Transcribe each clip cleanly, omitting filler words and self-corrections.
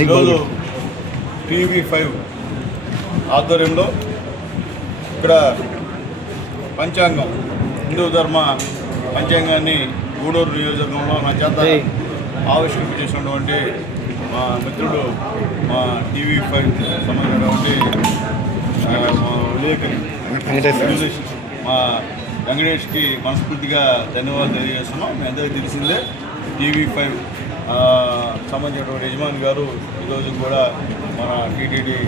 ఈరోజు TV5 ఆధ్వర్యంలో ఇక్కడ పంచాంగం హిందూ ధర్మ పంచాంగాన్ని గూడూరు నియోజకవర్గంలో నా చేత ఆవిష్కరణ చేసినటువంటి మా మిత్రుడు మా TV5 సంబంధించినటువంటి విలేకరి మా వెంకటేష్కి మనస్ఫూర్తిగా ధన్యవాదాలు తెలియజేస్తున్నాం. మీ అందరికీ తెలిసిందే TV5 సంబంధించినటువంటి యజమాని గారు ఈరోజు కూడా మన టీటీడీ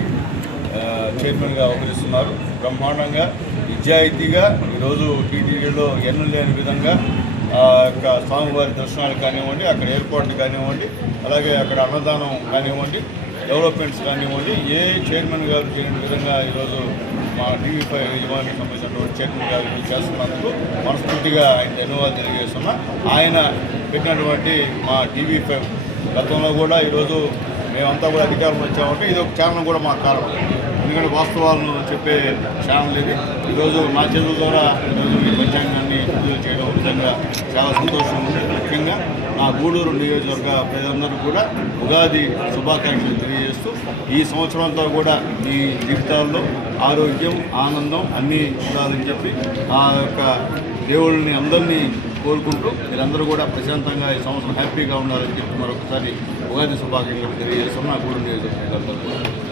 చైర్మన్గా అవతరిస్తున్నారు. బ్రహ్మాండంగా నిజాయితీగా ఈరోజు టీటీడీలో ఎన్నలేని విధంగా యొక్క స్వామివారి దర్శనాలు కానివ్వండి, అక్కడ ఏర్పాట్లు కానివ్వండి, అలాగే అక్కడ అన్నదానం కానివ్వండి, డెవలప్మెంట్స్ కానివ్వండి, ఏ చైర్మన్ గారు చేయని విధంగా ఈరోజు మా TV5 యజమానికి సంబంధించినటువంటి చైర్మన్ గారు చేస్తున్నందుకు మనస్ఫూర్తిగా ఆయన ధన్యవాదాలు తెలియజేస్తున్నా. ఆయన పెట్టినటువంటి మా TV5 గతంలో కూడా ఈరోజు మేమంతా కూడా అధికారం వచ్చామంటే ఇది ఒక ఛానల్ కూడా మాకు కారణం. ఎందుకంటే వాస్తవాలను చెప్పే ఛానల్ ఇది. ఈరోజు నా చేతుల ద్వారా ఈరోజు ఈ పంచాంగాన్ని పూజలు చేయడం నిజంగా చాలా సంతోషం ఉంది. ముఖ్యంగా నా గూడూరు నియోజకవర్గ ప్రజలందరూ కూడా ఉగాది శుభాకాంక్షలు తెలియజేస్తూ ఈ సంవత్సరం అంతా కూడా మీ జీవితాల్లో ఆరోగ్యం, ఆనందం అన్నీ ఉండాలని చెప్పి ఆ యొక్క దేవుళ్ళని అందరినీ కోరుకుంటూ మీరందరూ కూడా ప్రశాంతంగా ఈ సంవత్సరం హ్యాపీగా ఉండాలని చెప్పి మరొకసారి ఉగాది శుభాకాంక్షలు తెలియజేస్తున్నాం నా గూడూరు నియోజకవర్గ